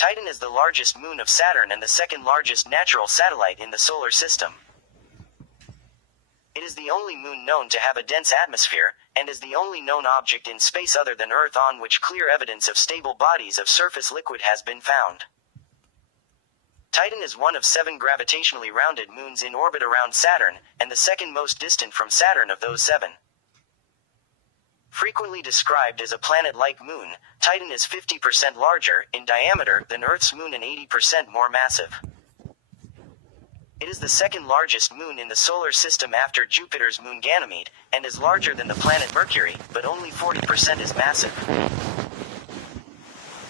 Titan is the largest moon of Saturn and the second largest natural satellite in the solar system. It is the only moon known to have a dense atmosphere, and is the only known object in space other than Earth on which clear evidence of stable bodies of surface liquid has been found. Titan is one of 7 gravitationally rounded moons in orbit around Saturn, and the second most distant from Saturn of those 7. Frequently described as a planet-like moon, Titan is 50% larger in diameter than Earth's moon and 80% more massive. It is the second largest moon in the solar system after Jupiter's moon Ganymede, and is larger than the planet Mercury, but only 40% is massive.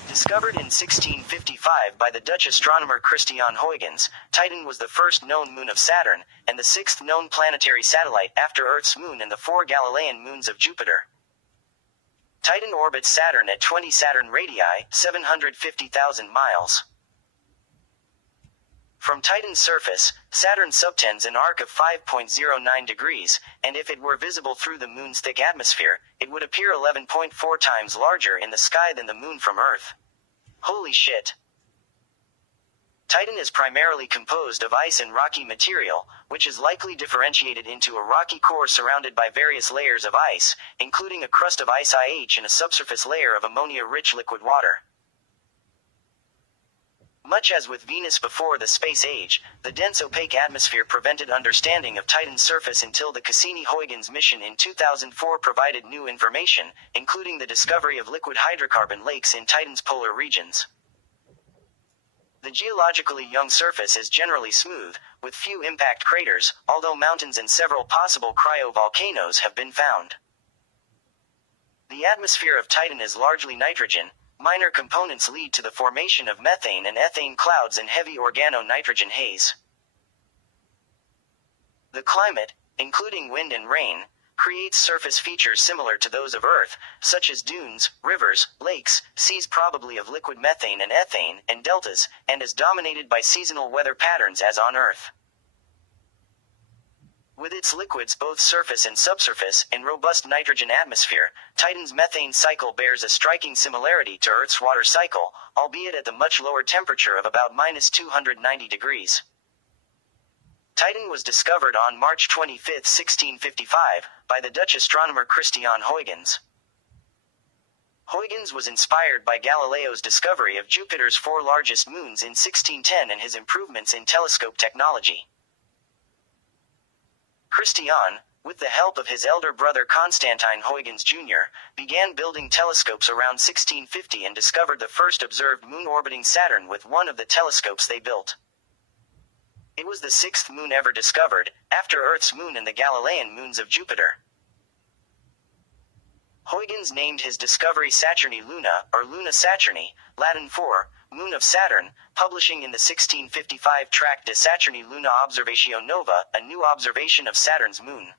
Discovered in 1655 by the Dutch astronomer Christian Huygens, Titan was the first known moon of Saturn, and the 6th known planetary satellite after Earth's moon and the 4 Galilean moons of Jupiter. Titan orbits Saturn at 20 Saturn radii, 750,000 miles. From Titan's surface, Saturn subtends an arc of 5.09 degrees, and if it were visible through the moon's thick atmosphere, it would appear 11.4 times larger in the sky than the moon from Earth. Holy shit. Titan is primarily composed of ice and rocky material, which is likely differentiated into a rocky core surrounded by various layers of ice, including a crust of ice IH and a subsurface layer of ammonia-rich liquid water. Much as with Venus before the space age, the dense opaque atmosphere prevented understanding of Titan's surface until the Cassini-Huygens mission in 2004 provided new information, including the discovery of liquid hydrocarbon lakes in Titan's polar regions. The geologically young surface is generally smooth, with few impact craters, although mountains and several possible cryovolcanoes have been found. The atmosphere of Titan is largely nitrogen. Minor components lead to the formation of methane and ethane clouds and heavy organo-nitrogen haze. The climate, including wind and rain, creates surface features similar to those of Earth, such as dunes, rivers, lakes, seas probably of liquid methane and ethane, and deltas, and is dominated by seasonal weather patterns as on Earth. With its liquids both surface and subsurface and robust nitrogen atmosphere, Titan's methane cycle bears a striking similarity to Earth's water cycle, albeit at the much lower temperature of about -290 degrees. Titan was discovered on March 25, 1655, by the Dutch astronomer Christian Huygens. Huygens was inspired by Galileo's discovery of Jupiter's 4 largest moons in 1610 and his improvements in telescope technology. Christian, with the help of his elder brother Constantine Huygens Jr., began building telescopes around 1650 and discovered the first observed moon orbiting Saturn with one of the telescopes they built. It was the 6th moon ever discovered, after Earth's moon and the Galilean moons of Jupiter. Huygens named his discovery Saturni Luna, or Luna Saturni, Latin for moon of Saturn, publishing in the 1655 tract De Saturni Luna Observatio Nova, a new observation of Saturn's moon.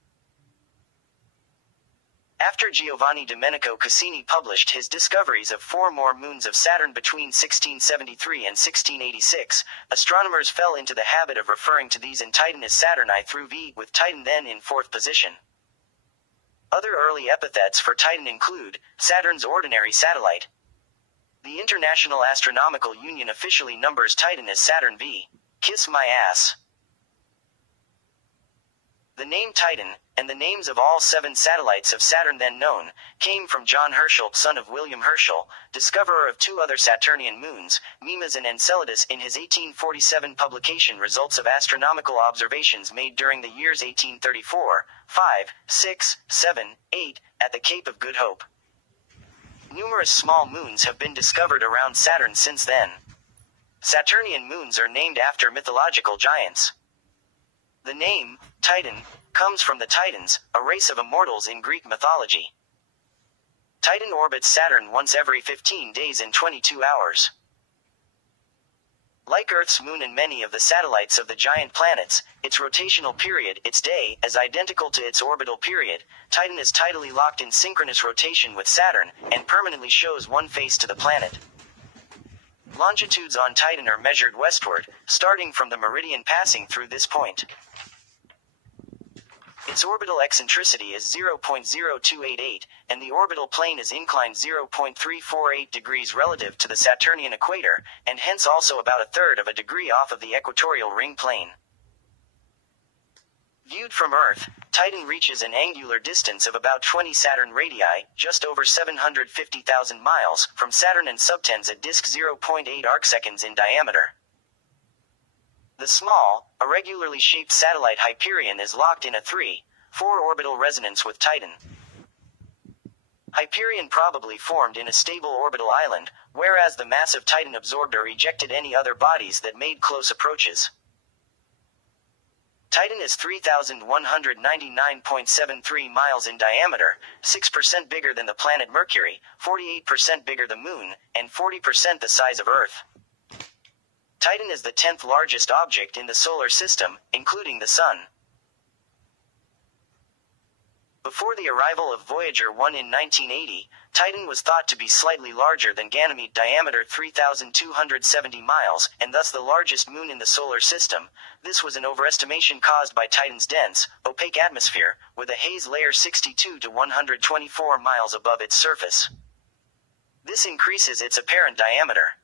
After Giovanni Domenico Cassini published his discoveries of 4 more moons of Saturn between 1673 and 1686, astronomers fell into the habit of referring to these in Titan as Saturni through V, with Titan then in 4th position. Other early epithets for Titan include Saturn's ordinary satellite. The International Astronomical Union officially numbers Titan as Saturn V. Kiss my ass. The name Titan, and the names of all 7 satellites of Saturn then known, came from John Herschel, son of William Herschel, discoverer of 2 other Saturnian moons, Mimas and Enceladus, in his 1847 publication Results of Astronomical Observations made during the years 1834, 5, 6, 7, 8, at the Cape of Good Hope. Numerous small moons have been discovered around Saturn since then. Saturnian moons are named after mythological giants. The name, Titan, comes from the Titans, a race of immortals in Greek mythology. Titan orbits Saturn once every 15 days and 22 hours. Like Earth's moon and many of the satellites of the giant planets, its rotational period, its day, is identical to its orbital period. Titan is tidally locked in synchronous rotation with Saturn, and permanently shows one face to the planet. Longitudes on Titan are measured westward, starting from the meridian passing through this point. Its orbital eccentricity is 0.0288, and the orbital plane is inclined 0.348 degrees relative to the Saturnian equator, and hence also about a third of a degree off of the equatorial ring plane. Viewed from Earth, Titan reaches an angular distance of about 20 Saturn radii, just over 750,000 miles, from Saturn and subtends a disk 0.8 arcseconds in diameter. The small, irregularly shaped satellite Hyperion is locked in a 3-4 orbital resonance with Titan. Hyperion probably formed in a stable orbital island, whereas the massive Titan absorbed or ejected any other bodies that made close approaches. Titan is 3,199.73 miles in diameter, 6% bigger than the planet Mercury, 48% bigger the Moon, and 40% the size of Earth. Titan is the 10th largest object in the solar system, including the Sun. Before the arrival of Voyager 1 in 1980, Titan was thought to be slightly larger than Ganymede, diameter 3,270 miles, and thus the largest moon in the solar system. This was an overestimation caused by Titan's dense, opaque atmosphere, with a haze layer 62 to 124 miles above its surface. This increases its apparent diameter.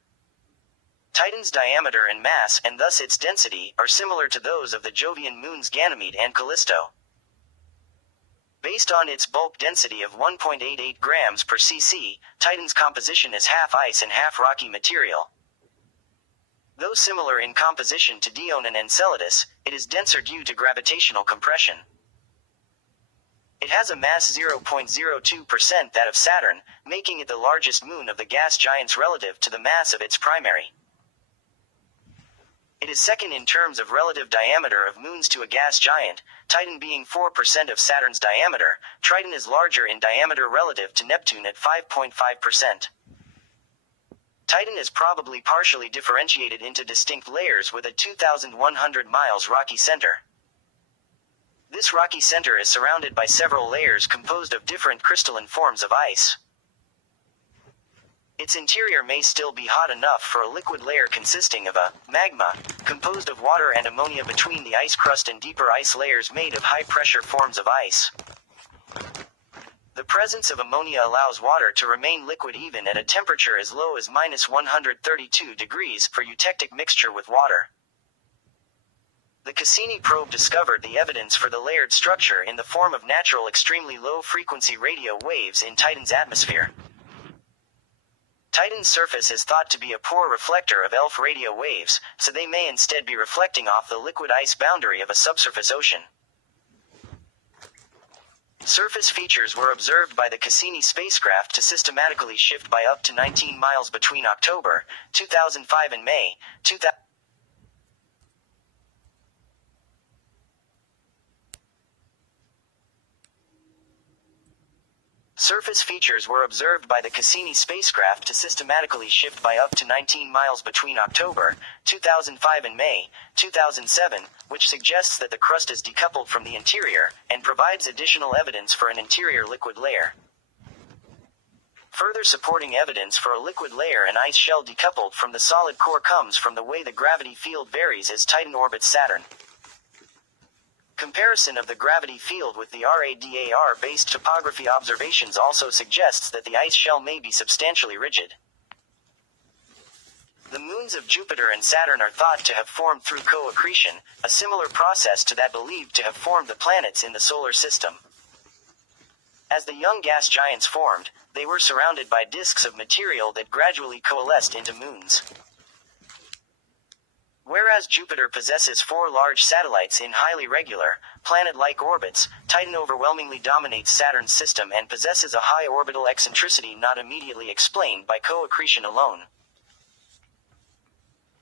Titan's diameter and mass, and thus its density, are similar to those of the Jovian moons Ganymede and Callisto. Based on its bulk density of 1.88 grams per cc, Titan's composition is half ice and half rocky material. Though similar in composition to Dione and Enceladus, it is denser due to gravitational compression. It has a mass 0.02% that of Saturn, making it the largest moon of the gas giants relative to the mass of its primary. It is second in terms of relative diameter of moons to a gas giant, Titan being 4% of Saturn's diameter. Triton is larger in diameter relative to Neptune at 5.5%. Titan is probably partially differentiated into distinct layers with a 2,100 miles rocky center. This rocky center is surrounded by several layers composed of different crystalline forms of ice. Its interior may still be hot enough for a liquid layer consisting of a magma, composed of water and ammonia between the ice crust and deeper ice layers made of high-pressure forms of ice. The presence of ammonia allows water to remain liquid even at a temperature as low as -132 degrees for eutectic mixture with water. The Cassini probe discovered the evidence for the layered structure in the form of natural extremely low-frequency radio waves in Titan's atmosphere. Titan's surface is thought to be a poor reflector of ELF radio waves, so they may instead be reflecting off the liquid ice boundary of a subsurface ocean. Surface features were observed by the Cassini spacecraft to systematically shift by up to 19 miles between October 2005 and May 2000. Surface features were observed by the Cassini spacecraft to systematically shift by up to 19 miles between October 2005 and May 2007, which suggests that the crust is decoupled from the interior, and provides additional evidence for an interior liquid layer. Further supporting evidence for a liquid layer and ice shell decoupled from the solid core comes from the way the gravity field varies as Titan orbits Saturn. Comparison of the gravity field with the radar-based topography observations also suggests that the ice shell may be substantially rigid. The moons of Jupiter and Saturn are thought to have formed through co-accretion, a similar process to that believed to have formed the planets in the solar system. As the young gas giants formed, they were surrounded by disks of material that gradually coalesced into moons. Whereas Jupiter possesses 4 large satellites in highly regular, planet-like orbits, Titan overwhelmingly dominates Saturn's system and possesses a high orbital eccentricity not immediately explained by co-accretion alone.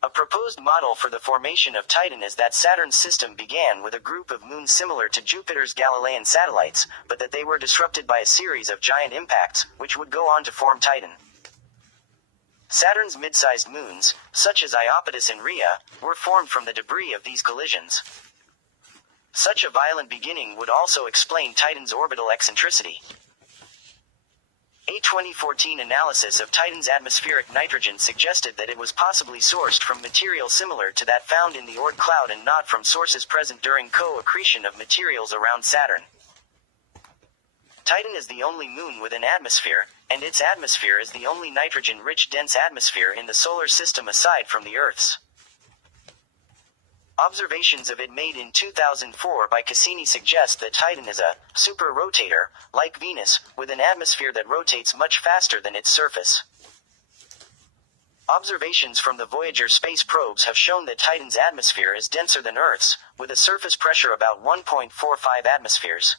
A proposed model for the formation of Titan is that Saturn's system began with a group of moons similar to Jupiter's Galilean satellites, but that they were disrupted by a series of giant impacts, which would go on to form Titan. Saturn's mid-sized moons, such as Iapetus and Rhea, were formed from the debris of these collisions. Such a violent beginning would also explain Titan's orbital eccentricity. A 2014 analysis of Titan's atmospheric nitrogen suggested that it was possibly sourced from material similar to that found in the Oort cloud and not from sources present during co-accretion of materials around Saturn. Titan is the only moon with an atmosphere, and its atmosphere is the only nitrogen-rich dense atmosphere in the solar system aside from the Earth's. Observations of it made in 2004 by Cassini suggest that Titan is a super rotator, like Venus, with an atmosphere that rotates much faster than its surface. Observations from the Voyager space probes have shown that Titan's atmosphere is denser than Earth's, with a surface pressure about 1.45 atmospheres.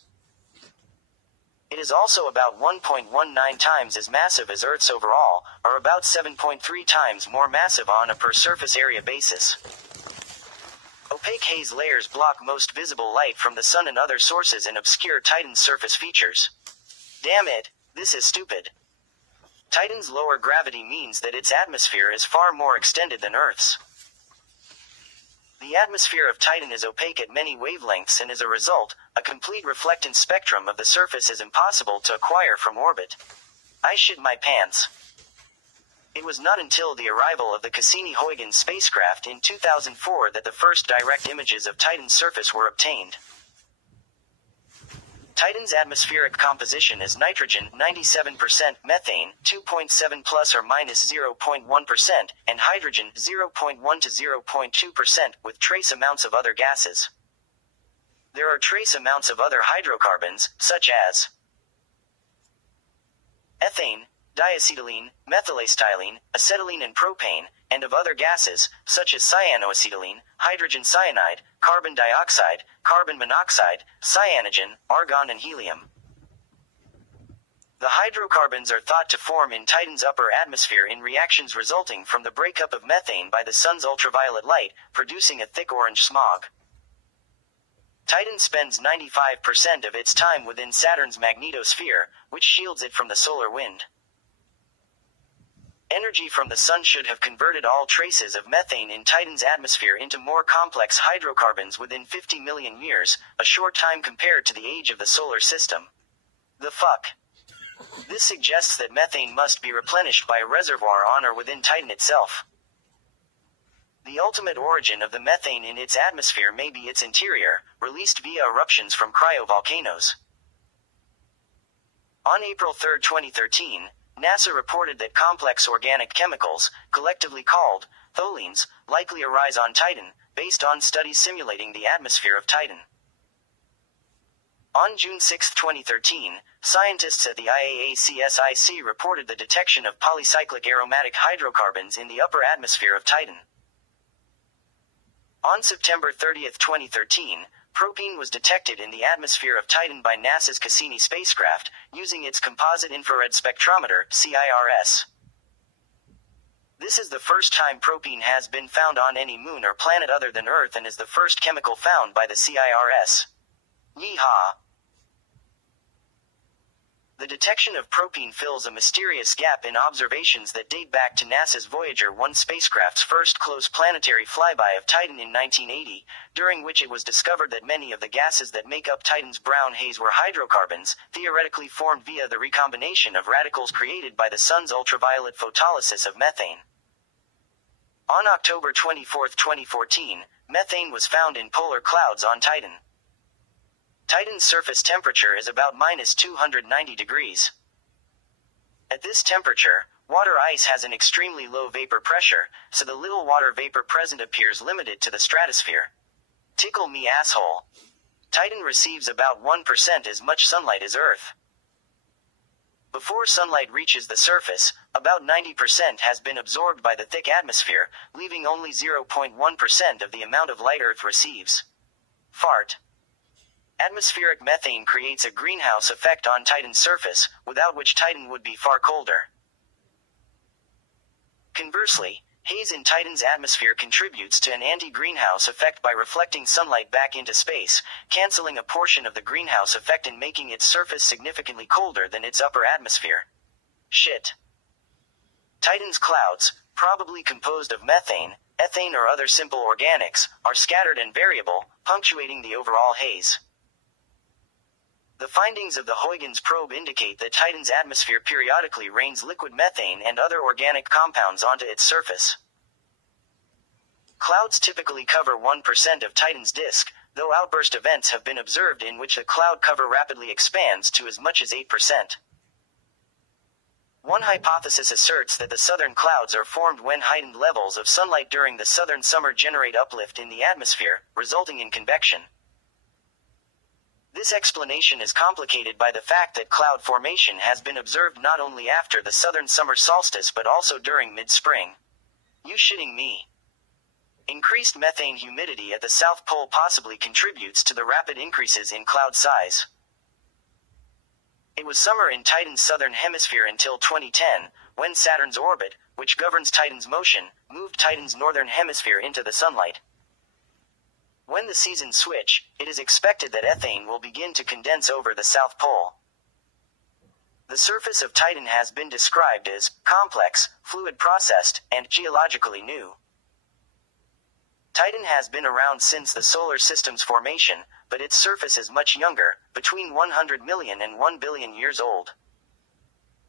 It is also about 1.19 times as massive as Earth's overall, or about 7.3 times more massive on a per-surface area basis. Opaque haze layers block most visible light from the sun and other sources and obscure Titan's surface features. Damn it, this is stupid. Titan's lower gravity means that its atmosphere is far more extended than Earth's. The atmosphere of Titan is opaque at many wavelengths and as a result, a complete reflectance spectrum of the surface is impossible to acquire from orbit. I shit my pants. It was not until the arrival of the Cassini-Huygens spacecraft in 2004 that the first direct images of Titan's surface were obtained. Titan's atmospheric composition is nitrogen 97%, methane 2.7 plus or minus 0.1%, and hydrogen 0.1 to 0.2% with trace amounts of other gases. There are trace amounts of other hydrocarbons, such as ethane, diacetylene, methylacetylene, acetylene and propane, and of other gases, such as cyanoacetylene, hydrogen cyanide, carbon dioxide, carbon monoxide, cyanogen, argon and helium. The hydrocarbons are thought to form in Titan's upper atmosphere in reactions resulting from the breakup of methane by the sun's ultraviolet light, producing a thick orange smog. Titan spends 95% of its time within Saturn's magnetosphere, which shields it from the solar wind. Energy from the sun should have converted all traces of methane in Titan's atmosphere into more complex hydrocarbons within 50 million years, a short time compared to the age of the solar system. The fuck? This suggests that methane must be replenished by a reservoir on or within Titan itself. The ultimate origin of the methane in its atmosphere may be its interior, released via eruptions from cryovolcanoes. On April 3, 2013, NASA reported that complex organic chemicals, collectively called tholins, likely arise on Titan, based on studies simulating the atmosphere of Titan. On June 6, 2013, scientists at the IAACSIC reported the detection of polycyclic aromatic hydrocarbons in the upper atmosphere of Titan. On September 30, 2013, propene was detected in the atmosphere of Titan by NASA's Cassini spacecraft, using its Composite Infrared Spectrometer, CIRS. This is the first time propene has been found on any moon or planet other than Earth and is the first chemical found by the CIRS. Yeehaw! The detection of propene fills a mysterious gap in observations that date back to NASA's Voyager 1 spacecraft's first close planetary flyby of Titan in 1980, during which it was discovered that many of the gases that make up Titan's brown haze were hydrocarbons, theoretically formed via the recombination of radicals created by the sun's ultraviolet photolysis of methane. On October 24, 2014, methane was found in polar clouds on Titan. Titan's surface temperature is about minus 290 degrees. At this temperature, water ice has an extremely low vapor pressure, so the little water vapor present appears limited to the stratosphere. Tickle me asshole. Titan receives about 1% as much sunlight as Earth. Before sunlight reaches the surface, about 90% has been absorbed by the thick atmosphere, leaving only 0.1% of the amount of light Earth receives. Fart. Atmospheric methane creates a greenhouse effect on Titan's surface, without which Titan would be far colder. Conversely, haze in Titan's atmosphere contributes to an anti-greenhouse effect by reflecting sunlight back into space, canceling a portion of the greenhouse effect and making its surface significantly colder than its upper atmosphere. Shit. Titan's clouds, probably composed of methane, ethane or other simple organics, are scattered and variable, punctuating the overall haze. The findings of the Huygens probe indicate that Titan's atmosphere periodically rains liquid methane and other organic compounds onto its surface. Clouds typically cover 1% of Titan's disk, though outburst events have been observed in which the cloud cover rapidly expands to as much as 8%. One hypothesis asserts that the southern clouds are formed when heightened levels of sunlight during the southern summer generate uplift in the atmosphere, resulting in convection. This explanation is complicated by the fact that cloud formation has been observed not only after the southern summer solstice but also during mid-spring. You shitting me? Increased methane humidity at the South Pole possibly contributes to the rapid increases in cloud size. It was summer in Titan's southern hemisphere until 2010, when Saturn's orbit, which governs Titan's motion, moved Titan's northern hemisphere into the sunlight. When the seasons switch, it is expected that ethane will begin to condense over the South Pole. The surface of Titan has been described as complex, fluid-processed, and geologically new. Titan has been around since the solar system's formation, but its surface is much younger, between 100 million and 1 billion years old.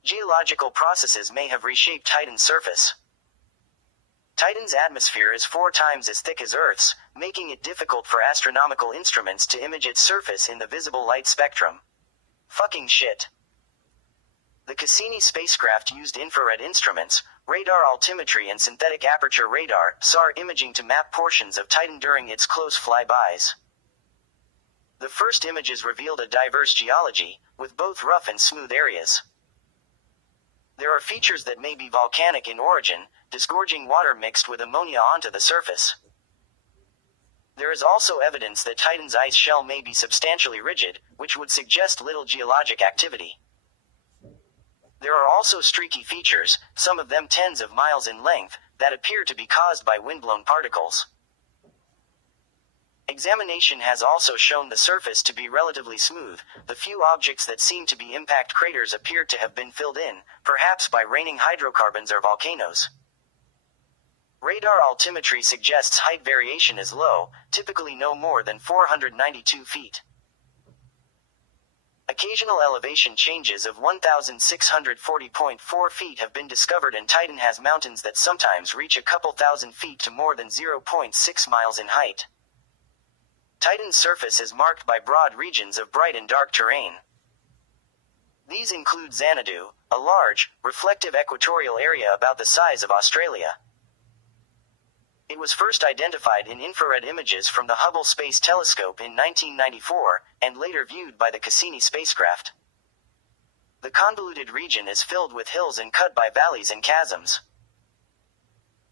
Geological processes may have reshaped Titan's surface. Titan's atmosphere is 4 times as thick as Earth's, making it difficult for astronomical instruments to image its surface in the visible light spectrum. Fucking shit. The Cassini spacecraft used infrared instruments, radar altimetry and synthetic aperture radar, SAR imaging to map portions of Titan during its close flybys. The first images revealed a diverse geology, with both rough and smooth areas. There are features that may be volcanic in origin, disgorging water mixed with ammonia onto the surface. There is also evidence that Titan's ice shell may be substantially rigid, which would suggest little geologic activity. There are also streaky features, some of them tens of miles in length, that appear to be caused by windblown particles. Examination has also shown the surface to be relatively smooth. The few objects that seem to be impact craters appear to have been filled in, perhaps by raining hydrocarbons or volcanoes. Radar altimetry suggests height variation is low, typically no more than 492 feet. Occasional elevation changes of 1,640.4 feet have been discovered, and Titan has mountains that sometimes reach a couple thousand feet to more than 0.6 miles in height. Titan's surface is marked by broad regions of bright and dark terrain. These include Xanadu, a large, reflective equatorial area about the size of Australia. It was first identified in infrared images from the Hubble Space Telescope in 1994, and later viewed by the Cassini spacecraft. The convoluted region is filled with hills and cut by valleys and chasms.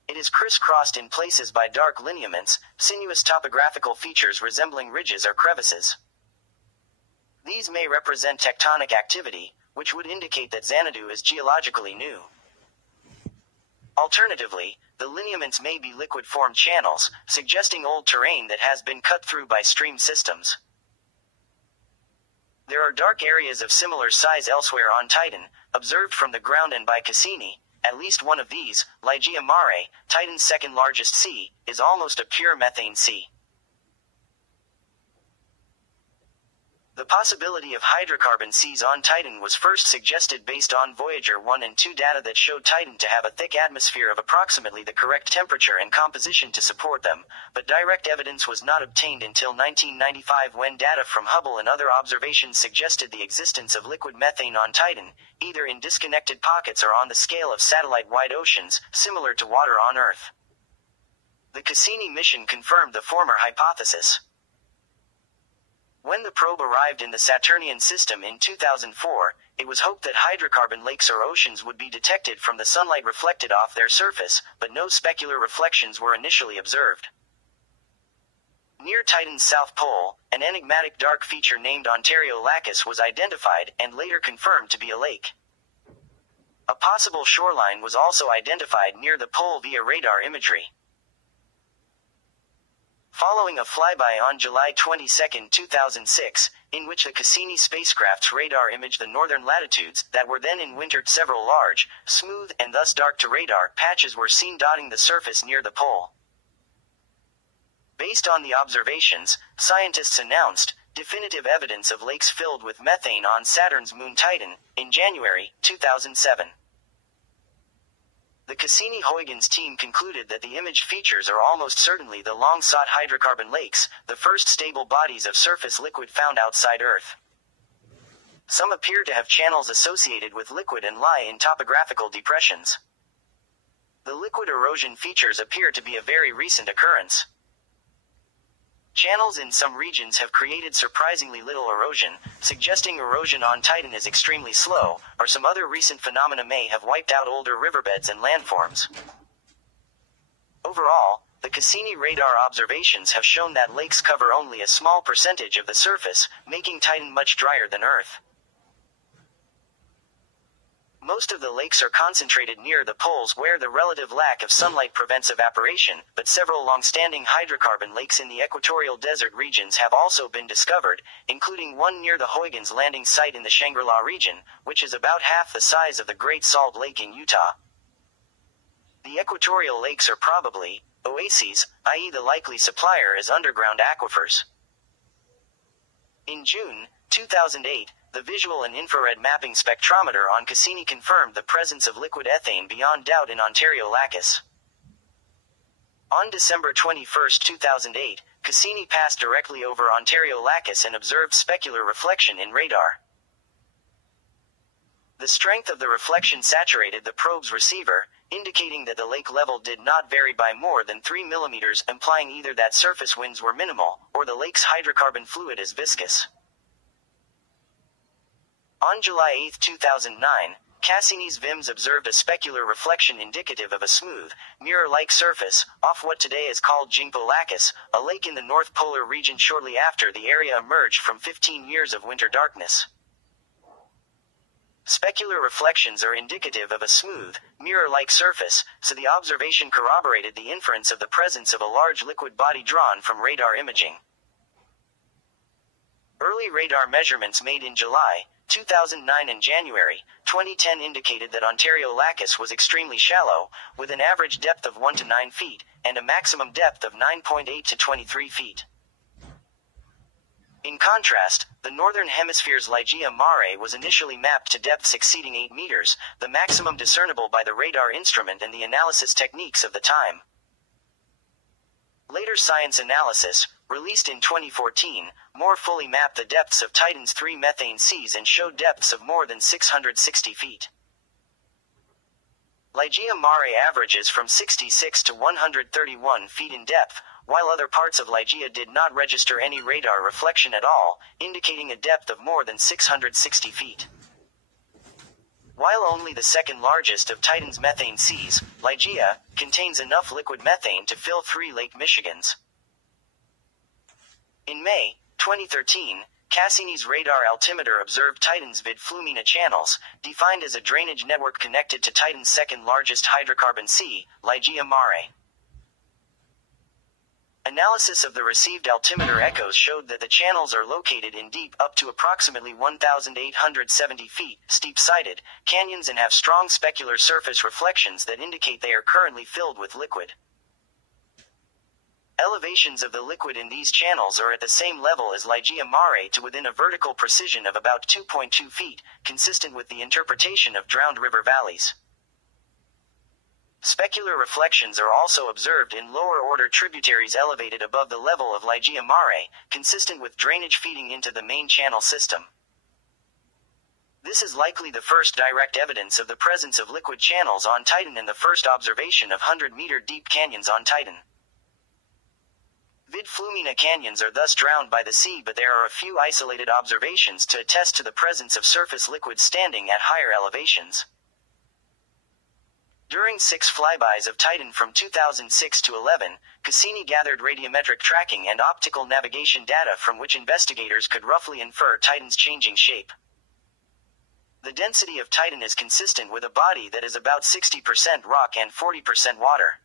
It is crisscrossed in places by dark lineaments, sinuous topographical features resembling ridges or crevices. These may represent tectonic activity, which would indicate that Xanadu is geologically new. Alternatively, the lineaments may be liquid-formed channels, suggesting old terrain that has been cut through by stream systems. There are dark areas of similar size elsewhere on Titan, observed from the ground and by Cassini. At least one of these, Ligeia Mare, Titan's second-largest sea, is almost a pure methane sea. The possibility of hydrocarbon seas on Titan was first suggested based on Voyager 1 and 2 data that showed Titan to have a thick atmosphere of approximately the correct temperature and composition to support them, but direct evidence was not obtained until 1995 when data from Hubble and other observations suggested the existence of liquid methane on Titan, either in disconnected pockets or on the scale of satellite-wide oceans, similar to water on Earth. The Cassini mission confirmed the former hypothesis. When the probe arrived in the Saturnian system in 2004, it was hoped that hydrocarbon lakes or oceans would be detected from the sunlight reflected off their surface, but no specular reflections were initially observed. Near Titan's south pole, an enigmatic dark feature named Ontario Lacus was identified and later confirmed to be a lake. A possible shoreline was also identified near the pole via radar imagery. Following a flyby on July 22, 2006, in which the Cassini spacecraft's radar imaged the northern latitudes that were then enwintered, several large, smooth, and thus dark to radar patches were seen dotting the surface near the pole. Based on the observations, scientists announced, definitive evidence of lakes filled with methane on Saturn's moon Titan, in January 2007. The Cassini-Huygens team concluded that the image features are almost certainly the long-sought hydrocarbon lakes, the first stable bodies of surface liquid found outside Earth. Some appear to have channels associated with liquid and lie in topographical depressions. The liquid erosion features appear to be a very recent occurrence. Channels in some regions have created surprisingly little erosion, suggesting erosion on Titan is extremely slow, or some other recent phenomena may have wiped out older riverbeds and landforms. Overall, the Cassini radar observations have shown that lakes cover only a small percentage of the surface, making Titan much drier than Earth. Most of the lakes are concentrated near the poles where the relative lack of sunlight prevents evaporation, but several long-standing hydrocarbon lakes in the equatorial desert regions have also been discovered, including one near the Huygens landing site in the Shangri-La region, which is about half the size of the Great Salt Lake in Utah. The equatorial lakes are probably oases, i.e. the likely supplier is underground aquifers. In June 2008, the visual and infrared mapping spectrometer on Cassini confirmed the presence of liquid ethane beyond doubt in Ontario Lacus. On December 21, 2008, Cassini passed directly over Ontario Lacus and observed specular reflection in radar. The strength of the reflection saturated the probe's receiver, indicating that the lake level did not vary by more than 3 mm, implying either that surface winds were minimal, or the lake's hydrocarbon fluid is viscous. On July 8, 2009, Cassini's VIMS observed a specular reflection indicative of a smooth, mirror-like surface, off what today is called Jingpo Lacus, a lake in the North Polar region shortly after the area emerged from 15 years of winter darkness. Specular reflections are indicative of a smooth, mirror-like surface, so the observation corroborated the inference of the presence of a large liquid body drawn from radar imaging. Early radar measurements made in July 2009 and January 2010 indicated that Ontario Lacus was extremely shallow, with an average depth of 1 to 9 feet, and a maximum depth of 9.8 to 23 feet. In contrast, the Northern Hemisphere's Ligeia Mare was initially mapped to depths exceeding 8 meters, the maximum discernible by the radar instrument and the analysis techniques of the time. Later science analysis, released in 2014, more fully mapped the depths of Titan's 3 methane seas and showed depths of more than 660 feet. Ligeia Mare averages from 66 to 131 feet in depth, while other parts of Ligeia did not register any radar reflection at all, indicating a depth of more than 660 feet. While only the second largest of Titan's methane seas, Ligeia contains enough liquid methane to fill 3 Lake Michigans. In May 2013, Cassini's radar altimeter observed Titan's Vid-Flumina channels, defined as a drainage network connected to Titan's second largest hydrocarbon sea, Ligeia Mare. Analysis of the received altimeter echoes showed that the channels are located in deep, up to approximately 1,870 feet, steep-sided canyons and have strong specular surface reflections that indicate they are currently filled with liquid. Elevations of the liquid in these channels are at the same level as Ligeia Mare to within a vertical precision of about 2.2 feet, consistent with the interpretation of drowned river valleys. Specular reflections are also observed in lower-order tributaries elevated above the level of Ligeia Mare, consistent with drainage feeding into the main channel system. This is likely the first direct evidence of the presence of liquid channels on Titan and the first observation of 100-meter deep canyons on Titan. Vid-Flumina canyons are thus drowned by the sea, but there are a few isolated observations to attest to the presence of surface liquids standing at higher elevations. During 6 flybys of Titan from 2006 to 11, Cassini gathered radiometric tracking and optical navigation data from which investigators could roughly infer Titan's changing shape. The density of Titan is consistent with a body that is about 60% rock and 40% water.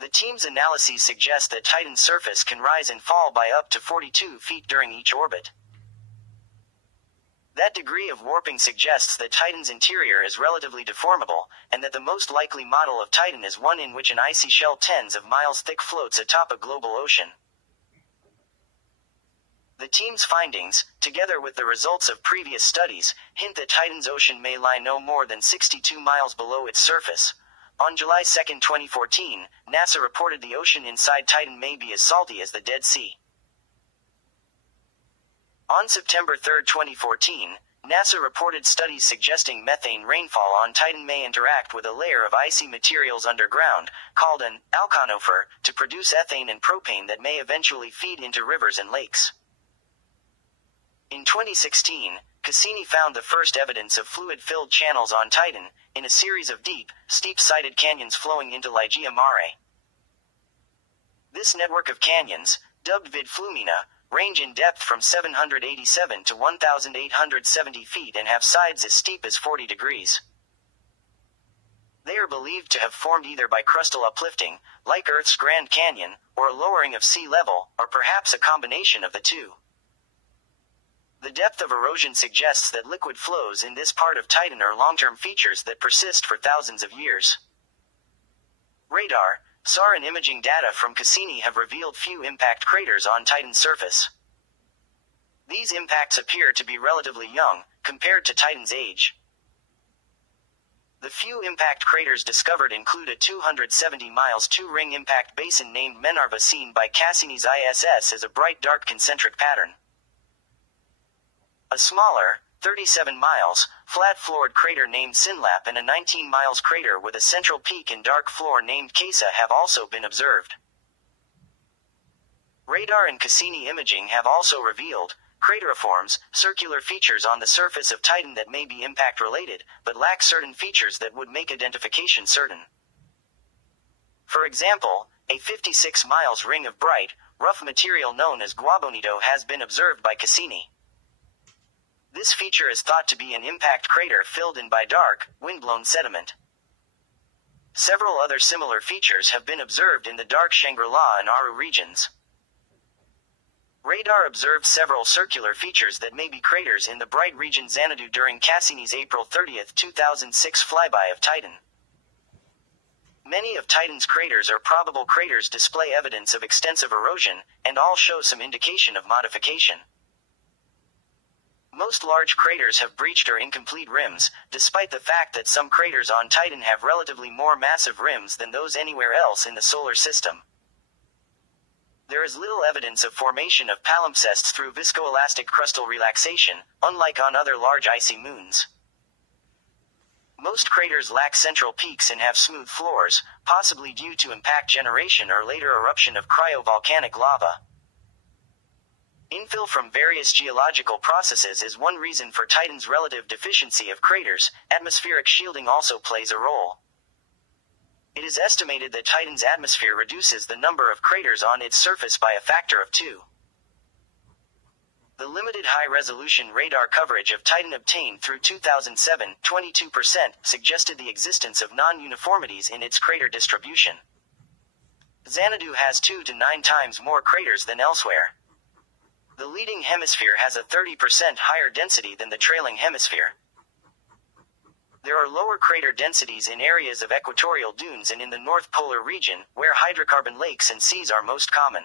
The team's analyses suggest that Titan's surface can rise and fall by up to 42 feet during each orbit. That degree of warping suggests that Titan's interior is relatively deformable, and that the most likely model of Titan is one in which an icy shell tens of miles thick floats atop a global ocean. The team's findings, together with the results of previous studies, hint that Titan's ocean may lie no more than 62 miles below its surface. On July 2, 2014, NASA reported the ocean inside Titan may be as salty as the Dead Sea. On September 3, 2014, NASA reported studies suggesting methane rainfall on Titan may interact with a layer of icy materials underground, called an alcanophore, to produce ethane and propane that may eventually feed into rivers and lakes. In 2016, Cassini found the first evidence of fluid-filled channels on Titan, in a series of deep, steep-sided canyons flowing into Ligeia Mare. This network of canyons, dubbed Vid Flumina, range in depth from 787 to 1,870 feet and have sides as steep as 40 degrees. They are believed to have formed either by crustal uplifting, like Earth's Grand Canyon, or a lowering of sea level, or perhaps a combination of the two. The depth of erosion suggests that liquid flows in this part of Titan are long-term features that persist for thousands of years. Radar, SAR and imaging data from Cassini have revealed few impact craters on Titan's surface. These impacts appear to be relatively young, compared to Titan's age. The few impact craters discovered include a 270 miles two-ring impact basin named MR25 seen by Cassini's ISS as a bright dark concentric pattern. A smaller, 37 miles, flat-floored crater named Sinlap and a 19 miles crater with a central peak and dark floor named Casa have also been observed. Radar and Cassini imaging have also revealed crateriforms, circular features on the surface of Titan that may be impact-related, but lack certain features that would make identification certain. For example, a 56 miles ring of bright, rough material known as guabonito has been observed by Cassini. This feature is thought to be an impact crater filled in by dark, windblown sediment. Several other similar features have been observed in the dark Shangri-La and Aru regions. Radar observed several circular features that may be craters in the bright region Xanadu during Cassini's April 30, 2006 flyby of Titan. Many of Titan's craters or probable craters display evidence of extensive erosion, and all show some indication of modification. Most large craters have breached or incomplete rims, despite the fact that some craters on Titan have relatively more massive rims than those anywhere else in the solar system. There is little evidence of formation of palimpsests through viscoelastic crustal relaxation, unlike on other large icy moons. Most craters lack central peaks and have smooth floors, possibly due to impact generation or later eruption of cryovolcanic lava. Infill from various geological processes is one reason for Titan's relative deficiency of craters. Atmospheric shielding also plays a role. It is estimated that Titan's atmosphere reduces the number of craters on its surface by a factor of 2. The limited high-resolution radar coverage of Titan obtained through 2007, 22%, suggested the existence of non-uniformities in its crater distribution. Xanadu has 2 to 9 times more craters than elsewhere. The leading hemisphere has a 30% higher density than the trailing hemisphere. There are lower crater densities in areas of equatorial dunes and in the North Polar region, where hydrocarbon lakes and seas are most common.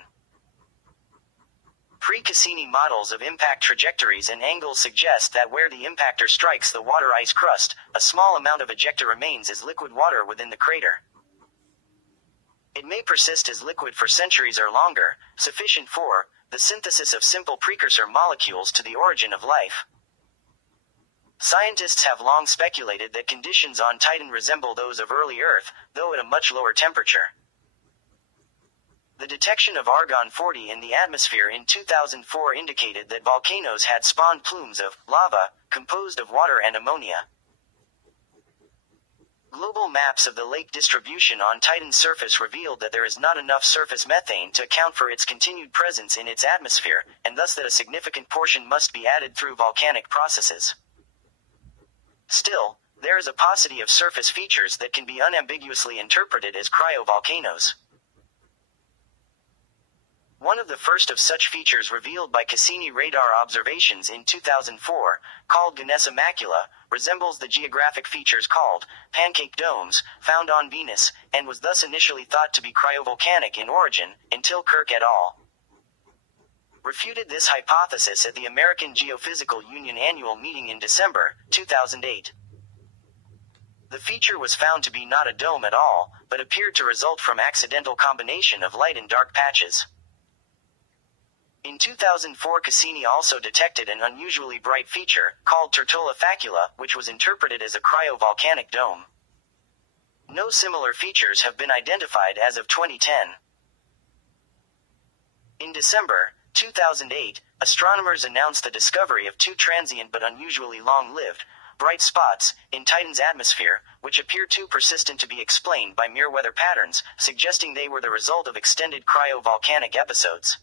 Pre-Cassini models of impact trajectories and angles suggest that where the impactor strikes the water ice crust, a small amount of ejecta remains as liquid water within the crater. It may persist as liquid for centuries or longer, sufficient for the synthesis of simple precursor molecules to the origin of life. Scientists have long speculated that conditions on Titan resemble those of early Earth, though at a much lower temperature. The detection of argon-40 in the atmosphere in 2004 indicated that volcanoes had spawned plumes of lava, composed of water and ammonia. Global maps of the lake distribution on Titan's surface revealed that there is not enough surface methane to account for its continued presence in its atmosphere, and thus that a significant portion must be added through volcanic processes. Still, there is a paucity of surface features that can be unambiguously interpreted as cryovolcanoes. One of the first of such features revealed by Cassini radar observations in 2004, called Ganesa macula, resembles the geographic features called pancake domes, found on Venus, and was thus initially thought to be cryovolcanic in origin, until Kirk et al. refuted this hypothesis at the American Geophysical Union annual meeting in December 2008. The feature was found to be not a dome at all, but appeared to result from accidental combination of light and dark patches. In 2004, Cassini also detected an unusually bright feature, called Tertola Facula, which was interpreted as a cryovolcanic dome. No similar features have been identified as of 2010. In December 2008, astronomers announced the discovery of two transient but unusually long-lived, bright spots in Titan's atmosphere, which appear too persistent to be explained by mere weather patterns, suggesting they were the result of extended cryovolcanic episodes.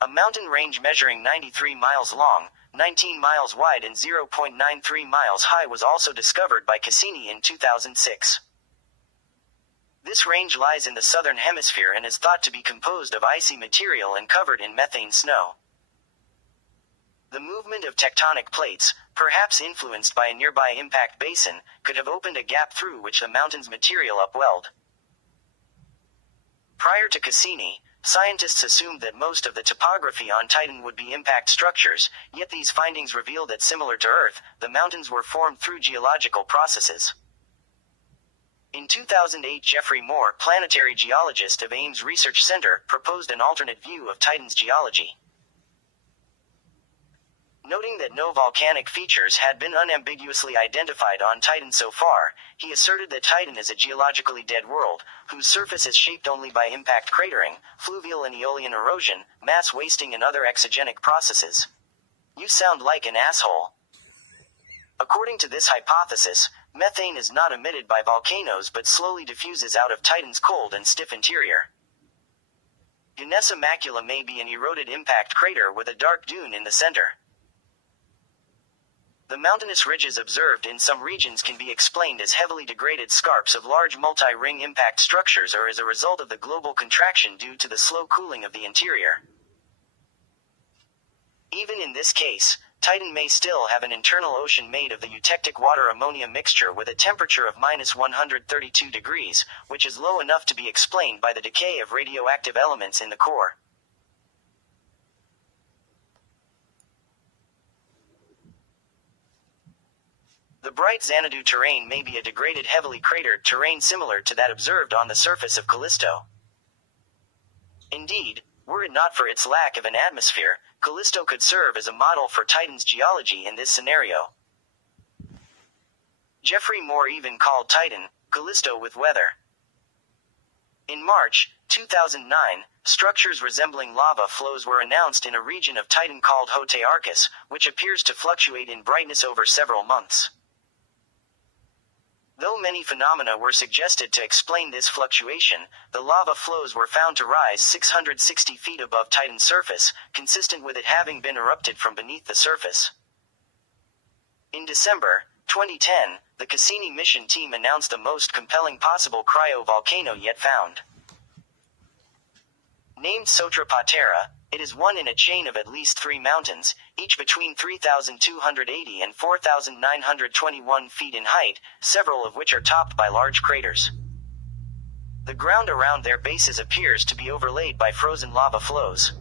A mountain range measuring 93 miles long, 19 miles wide and 0.93 miles high was also discovered by Cassini in 2006. This range lies in the southern hemisphere and is thought to be composed of icy material and covered in methane snow. The movement of tectonic plates, perhaps influenced by a nearby impact basin, could have opened a gap through which the mountain's material upwelled. Prior to Cassini, scientists assumed that most of the topography on Titan would be impact structures, yet these findings reveal that similar to Earth, the mountains were formed through geological processes. In 2008, Geoffrey Moore, planetary geologist of Ames Research Center, proposed an alternate view of Titan's geology. Noting that no volcanic features had been unambiguously identified on Titan so far, he asserted that Titan is a geologically dead world, whose surface is shaped only by impact cratering, fluvial and aeolian erosion, mass wasting and other exogenic processes. You sound like an asshole. According to this hypothesis, methane is not emitted by volcanoes but slowly diffuses out of Titan's cold and stiff interior. Gunessa Macula may be an eroded impact crater with a dark dune in the center. The mountainous ridges observed in some regions can be explained as heavily degraded scarps of large multi-ring impact structures or as a result of the global contraction due to the slow cooling of the interior. Even in this case, Titan may still have an internal ocean made of the eutectic water-ammonia mixture with a temperature of -132 degrees, which is low enough to be explained by the decay of radioactive elements in the core. The bright Xanadu terrain may be a degraded heavily cratered terrain similar to that observed on the surface of Callisto. Indeed, were it not for its lack of an atmosphere, Callisto could serve as a model for Titan's geology in this scenario. Geoffrey Moore even called Titan, Callisto with weather. In March 2009, structures resembling lava flows were announced in a region of Titan called Haute Arcus, which appears to fluctuate in brightness over several months. Though many phenomena were suggested to explain this fluctuation, the lava flows were found to rise 660 feet above Titan's surface, consistent with it having been erupted from beneath the surface. In December 2010, the Cassini mission team announced the most compelling possible cryovolcano yet found. Named Sotra-Patera, it is one in a chain of at least 3 mountains, each between 3,280 and 4,921 feet in height, several of which are topped by large craters. The ground around their bases appears to be overlaid by frozen lava flows.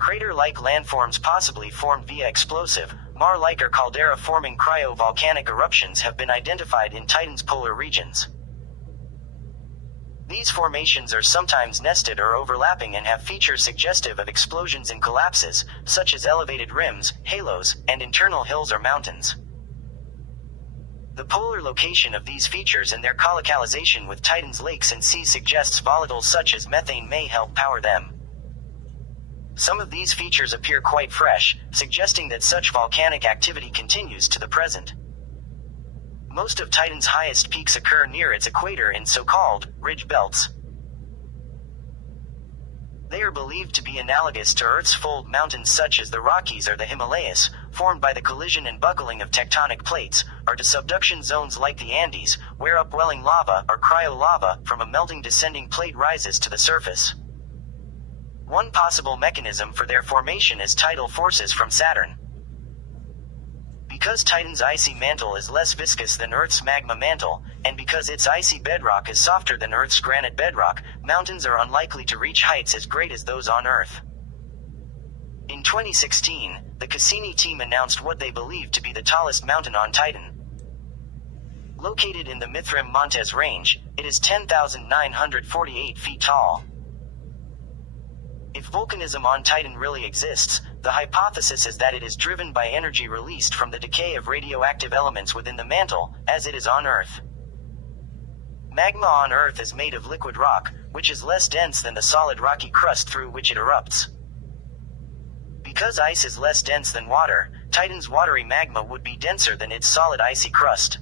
Crater-like landforms possibly formed via explosive, Mar-like or caldera-forming cryovolcanic eruptions have been identified in Titan's polar regions. These formations are sometimes nested or overlapping and have features suggestive of explosions and collapses, such as elevated rims, halos, and internal hills or mountains. The polar location of these features and their colocalization with Titan's lakes and seas suggests volatiles such as methane may help power them. Some of these features appear quite fresh, suggesting that such volcanic activity continues to the present. Most of Titan's highest peaks occur near its equator in so-called ridge belts. They are believed to be analogous to Earth's fold mountains such as the Rockies or the Himalayas, formed by the collision and buckling of tectonic plates, or to subduction zones like the Andes, where upwelling lava or cryolava from a melting descending plate rises to the surface. One possible mechanism for their formation is tidal forces from Saturn. Because Titan's icy mantle is less viscous than Earth's magma mantle, and because its icy bedrock is softer than Earth's granite bedrock, mountains are unlikely to reach heights as great as those on Earth. In 2016, the Cassini team announced what they believed to be the tallest mountain on Titan. Located in the Mithrim Montes range, it is 10,948 feet tall. If volcanism on Titan really exists, the hypothesis is that it is driven by energy released from the decay of radioactive elements within the mantle, as it is on Earth. Magma on Earth is made of liquid rock, which is less dense than the solid rocky crust through which it erupts. Because ice is less dense than water, Titan's watery magma would be denser than its solid icy crust.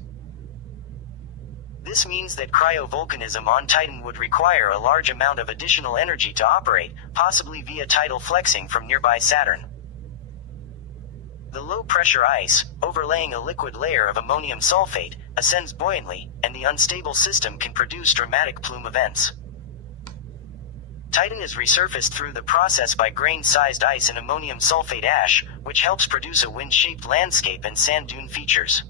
This means that cryovolcanism on Titan would require a large amount of additional energy to operate, possibly via tidal flexing from nearby Saturn. The low-pressure ice, overlaying a liquid layer of ammonium sulfate, ascends buoyantly, and the unstable system can produce dramatic plume events. Titan is resurfaced through the process by grain-sized ice and ammonium sulfate ash, which helps produce a wind-shaped landscape and sand dune features.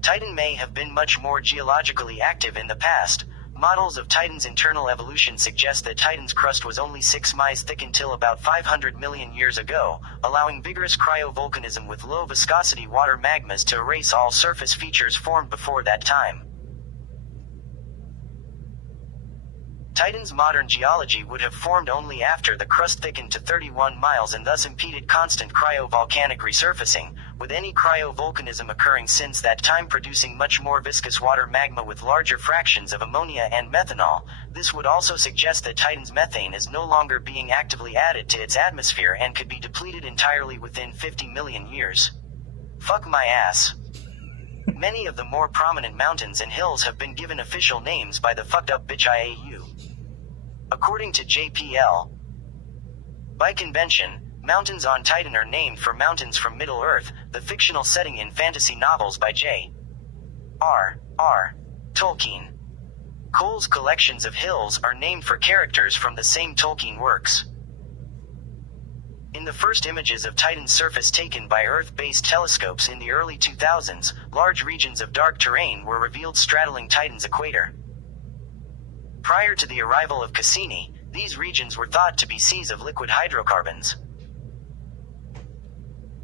Titan may have been much more geologically active in the past. Models of Titan's internal evolution suggest that Titan's crust was only 6 miles thick until about 500 million years ago, allowing vigorous cryovolcanism with low-viscosity water magmas to erase all surface features formed before that time. Titan's modern geology would have formed only after the crust thickened to 31 miles and thus impeded constant cryovolcanic resurfacing, with any cryovolcanism occurring since that time producing much more viscous water magma with larger fractions of ammonia and methanol. This would also suggest that Titan's methane is no longer being actively added to its atmosphere and could be depleted entirely within 50 million years. Fuck my ass. Many of the more prominent mountains and hills have been given official names by the fucked up bitch IAU. According to JPL, by convention, mountains on Titan are named for mountains from Middle-earth, the fictional setting in fantasy novels by J.R.R. Tolkien. Cole's collections of hills are named for characters from the same Tolkien works. In the first images of Titan's surface taken by Earth-based telescopes in the early 2000s, large regions of dark terrain were revealed straddling Titan's equator. Prior to the arrival of Cassini, these regions were thought to be seas of liquid hydrocarbons.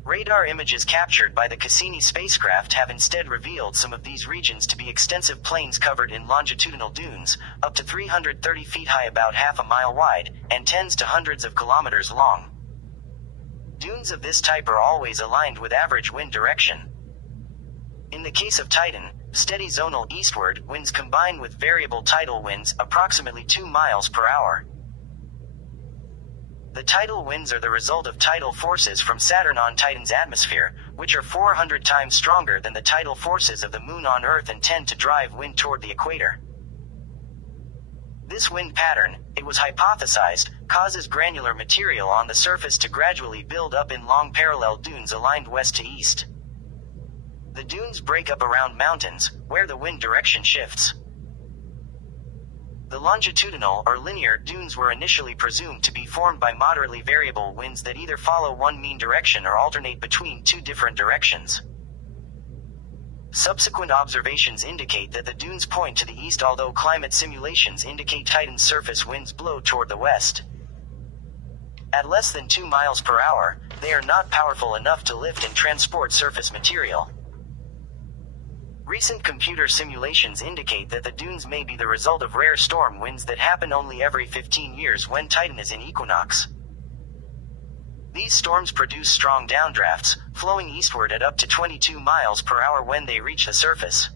Radar images captured by the Cassini spacecraft have instead revealed some of these regions to be extensive plains covered in longitudinal dunes, up to 330 feet high, about half a mile wide, and tens to hundreds of kilometers long. Dunes of this type are always aligned with average wind direction. In the case of Titan, steady zonal eastward winds combine with variable tidal winds, approximately 2 miles per hour. The tidal winds are the result of tidal forces from Saturn on Titan's atmosphere, which are 400 times stronger than the tidal forces of the Moon on Earth and tend to drive wind toward the equator. This wind pattern, it was hypothesized, causes granular material on the surface to gradually build up in long parallel dunes aligned west to east. The dunes break up around mountains, where the wind direction shifts. The longitudinal or linear dunes were initially presumed to be formed by moderately variable winds that either follow one mean direction or alternate between two different directions. Subsequent observations indicate that the dunes point to the east, although climate simulations indicate Titan's surface winds blow toward the west. At less than 2 miles per hour, they are not powerful enough to lift and transport surface material. Recent computer simulations indicate that the dunes may be the result of rare storm winds that happen only every 15 years when Titan is in equinox. These storms produce strong downdrafts, flowing eastward at up to 22 miles per hour when they reach the surface.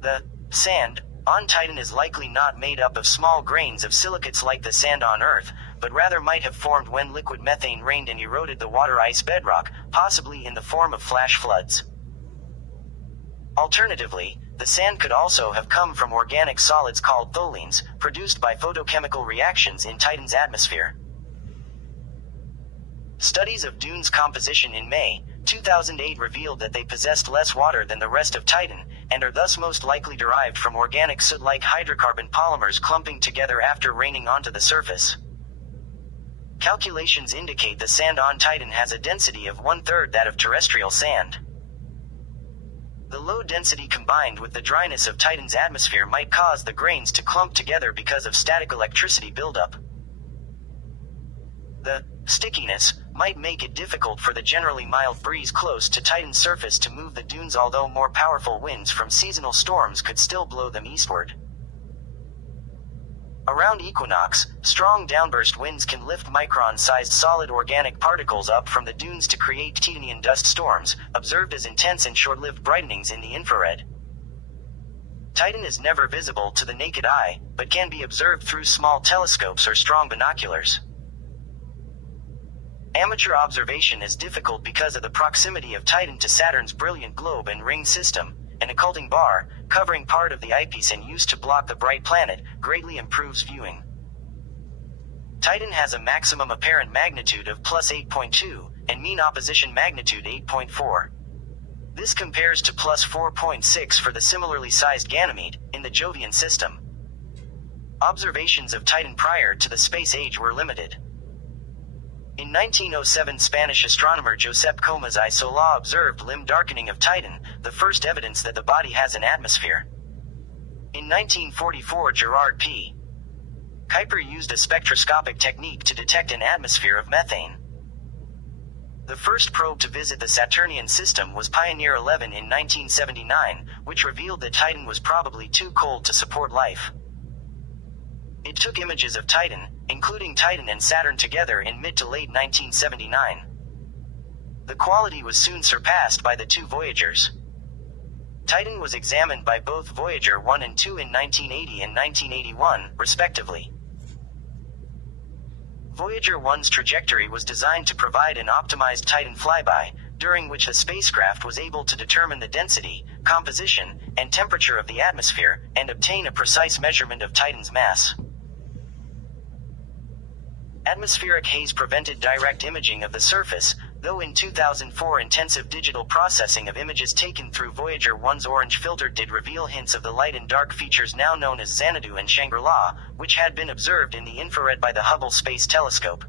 The sand on Titan is likely not made up of small grains of silicates like the sand on Earth, but rather might have formed when liquid methane rained and eroded the water ice bedrock, possibly in the form of flash floods. Alternatively, the sand could also have come from organic solids called tholins, produced by photochemical reactions in Titan's atmosphere. Studies of dunes composition in May 2008 revealed that they possessed less water than the rest of Titan, and are thus most likely derived from organic soot-like hydrocarbon polymers clumping together after raining onto the surface. Calculations indicate the sand on Titan has a density of 1/3 that of terrestrial sand. The low density combined with the dryness of Titan's atmosphere might cause the grains to clump together because of static electricity buildup. The stickiness might make it difficult for the generally mild breeze close to Titan's surface to move the dunes, although more powerful winds from seasonal storms could still blow them eastward. Around equinox, strong downburst winds can lift micron-sized solid organic particles up from the dunes to create Titanian dust storms, observed as intense and short-lived brightenings in the infrared. Titan is never visible to the naked eye, but can be observed through small telescopes or strong binoculars. Amateur observation is difficult because of the proximity of Titan to Saturn's brilliant globe and ring system. An occulting bar, covering part of the eyepiece and used to block the bright planet, greatly improves viewing. Titan has a maximum apparent magnitude of +8.2, and mean opposition magnitude 8.4. This compares to +4.6 for the similarly sized Ganymede, in the Jovian system. Observations of Titan prior to the space age were limited. In 1907, Spanish astronomer Josep Comas y Solà observed limb darkening of Titan, the first evidence that the body has an atmosphere. In 1944, Gerard P. Kuiper used a spectroscopic technique to detect an atmosphere of methane. The first probe to visit the Saturnian system was Pioneer 11 in 1979, which revealed that Titan was probably too cold to support life. It took images of Titan, including Titan and Saturn together in mid to late 1979. The quality was soon surpassed by the two Voyagers. Titan was examined by both Voyager 1 and 2 in 1980 and 1981, respectively. Voyager 1's trajectory was designed to provide an optimized Titan flyby, during which the spacecraft was able to determine the density, composition, and temperature of the atmosphere, and obtain a precise measurement of Titan's mass. Atmospheric haze prevented direct imaging of the surface, though in 2004 intensive digital processing of images taken through Voyager 1's orange filter did reveal hints of the light and dark features now known as Xanadu and Shangri-La, which had been observed in the infrared by the Hubble Space Telescope.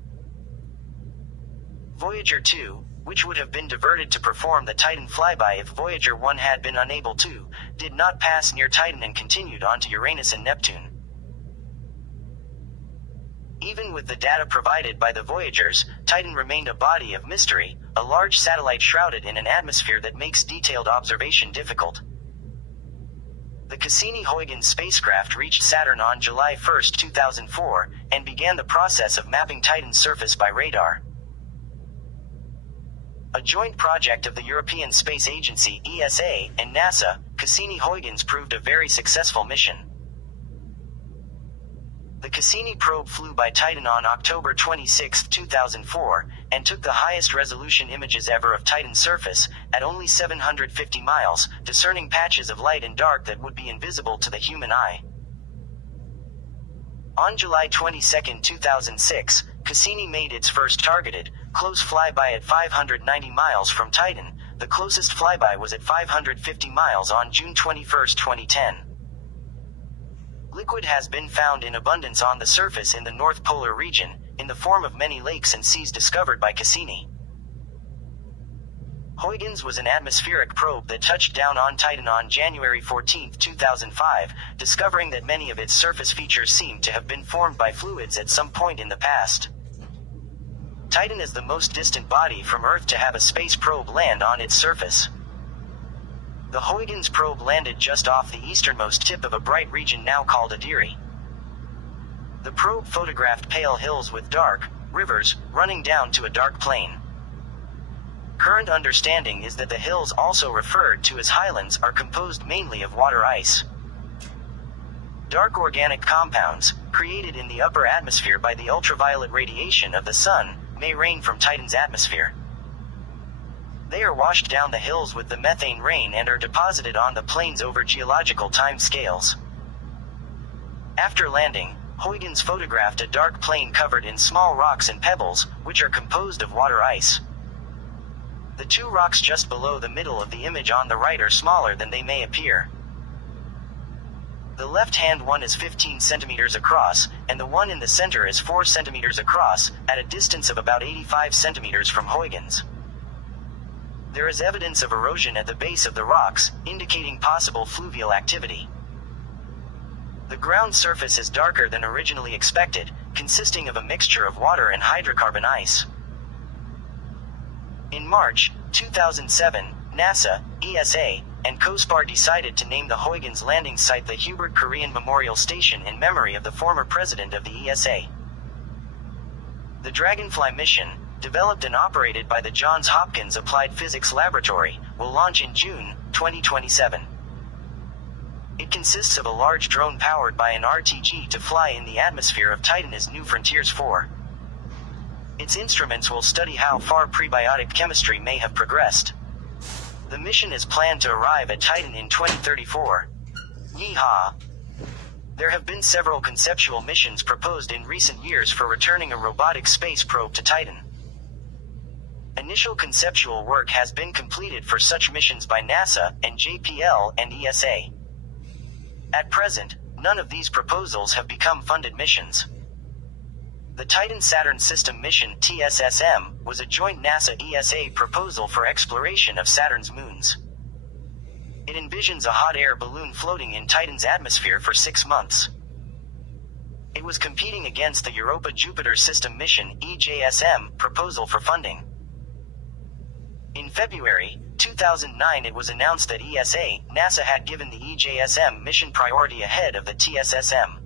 Voyager 2, which would have been diverted to perform the Titan flyby if Voyager 1 had been unable to, did not pass near Titan and continued on to Uranus and Neptune. Even with the data provided by the Voyagers, Titan remained a body of mystery, a large satellite shrouded in an atmosphere that makes detailed observation difficult. The Cassini-Huygens spacecraft reached Saturn on July 1, 2004, and began the process of mapping Titan's surface by radar. A joint project of the European Space Agency (ESA) and NASA, Cassini-Huygens proved a very successful mission. The Cassini probe flew by Titan on October 26, 2004, and took the highest resolution images ever of Titan's surface, at only 750 miles, discerning patches of light and dark that would be invisible to the human eye. On July 22, 2006, Cassini made its first targeted, close flyby at 590 miles from Titan. The closest flyby was at 550 miles on June 21, 2010. Liquid has been found in abundance on the surface in the North Polar region, in the form of many lakes and seas discovered by Cassini. Huygens was an atmospheric probe that touched down on Titan on January 14, 2005, discovering that many of its surface features seem to have been formed by fluids at some point in the past. Titan is the most distant body from Earth to have a space probe land on its surface. The Huygens probe landed just off the easternmost tip of a bright region now called Adiri. The probe photographed pale hills with dark rivers running down to a dark plain. Current understanding is that the hills, also referred to as highlands, are composed mainly of water ice. Dark organic compounds, created in the upper atmosphere by the ultraviolet radiation of the sun, may rain from Titan's atmosphere. They are washed down the hills with the methane rain and are deposited on the plains over geological time scales. After landing, Huygens photographed a dark plain covered in small rocks and pebbles, which are composed of water ice. The two rocks just below the middle of the image on the right are smaller than they may appear. The left-hand one is 15 centimeters across, and the one in the center is 4 centimeters across, at a distance of about 85 centimeters from Huygens. There is evidence of erosion at the base of the rocks, indicating possible fluvial activity. The ground surface is darker than originally expected, consisting of a mixture of water and hydrocarbon ice. In March 2007, NASA, ESA, and COSPAR decided to name the Huygens landing site the Hubert Korean Memorial Station in memory of the former president of the ESA. The Dragonfly mission, developed and operated by the Johns Hopkins Applied Physics Laboratory, will launch in June 2027. It consists of a large drone powered by an RTG to fly in the atmosphere of Titan as New Frontiers 4. Its instruments will study how far prebiotic chemistry may have progressed. The mission is planned to arrive at Titan in 2034. Yeehaw! There have been several conceptual missions proposed in recent years for returning a robotic space probe to Titan. Initial conceptual work has been completed for such missions by NASA, and JPL, and ESA. At present, none of these proposals have become funded missions. The Titan-Saturn System Mission (TSSM) was a joint NASA-ESA proposal for exploration of Saturn's moons. It envisions a hot air balloon floating in Titan's atmosphere for 6 months. It was competing against the Europa-Jupiter System Mission (EJSM) proposal for funding. In February 2009, it was announced that NASA had given the EJSM mission priority ahead of the TSSM.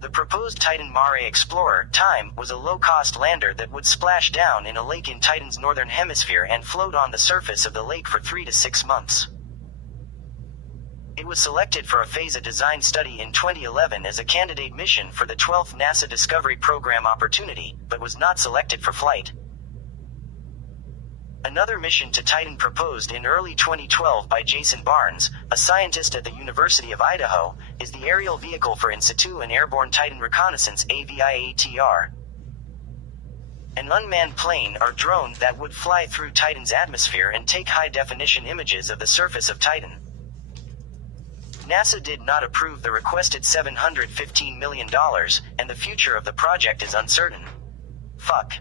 The proposed Titan Mare Explorer (TIME) was a low-cost lander that would splash down in a lake in Titan's northern hemisphere and float on the surface of the lake for 3 to 6 months. It was selected for a PHASA design study in 2011 as a candidate mission for the 12th NASA Discovery Program opportunity, but was not selected for flight. Another mission to Titan proposed in early 2012 by Jason Barnes, a scientist at the University of Idaho, is the Aerial Vehicle for In Situ and Airborne Titan Reconnaissance (AVIATR). An unmanned plane or drone that would fly through Titan's atmosphere and take high-definition images of the surface of Titan. NASA did not approve the requested $715 million, and the future of the project is uncertain. Fuck.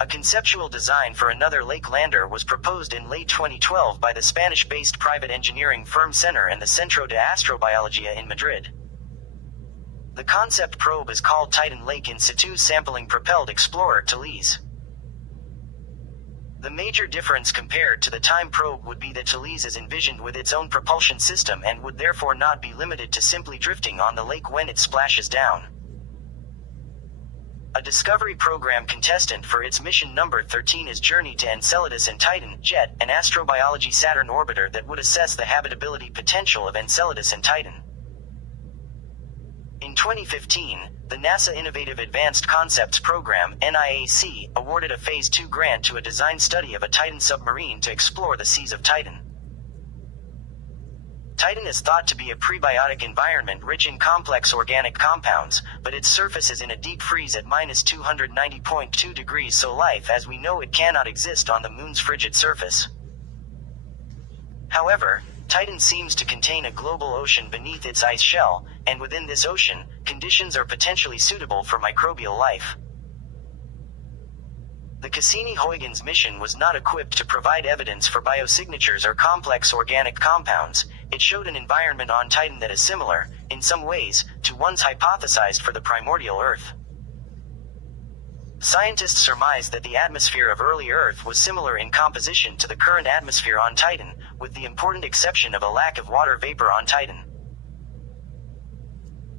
A conceptual design for another lake lander was proposed in late 2012 by the Spanish-based private engineering firm Centre and the Centro de Astrobiología in Madrid. The concept probe is called Titan Lake In Situ Sampling Propelled Explorer Thales. The major difference compared to the TIME probe would be that Thales is envisioned with its own propulsion system and would therefore not be limited to simply drifting on the lake when it splashes down. A Discovery Program contestant for its mission number 13 is Journey to Enceladus and Titan, JET, an astrobiology Saturn orbiter that would assess the habitability potential of Enceladus and Titan. In 2015, the NASA Innovative Advanced Concepts Program (NIAC) awarded a Phase 2 grant to a design study of a Titan submarine to explore the seas of Titan. Titan is thought to be a prebiotic environment rich in complex organic compounds, but its surface is in a deep freeze at -290.2 degrees, so life as we know it cannot exist on the Moon's frigid surface. However, Titan seems to contain a global ocean beneath its ice shell, and within this ocean, conditions are potentially suitable for microbial life. The Cassini-Huygens mission was not equipped to provide evidence for biosignatures or complex organic compounds. It showed an environment on Titan that is similar, in some ways, to ones hypothesized for the primordial Earth. Scientists surmised that the atmosphere of early Earth was similar in composition to the current atmosphere on Titan, with the important exception of a lack of water vapor on Titan.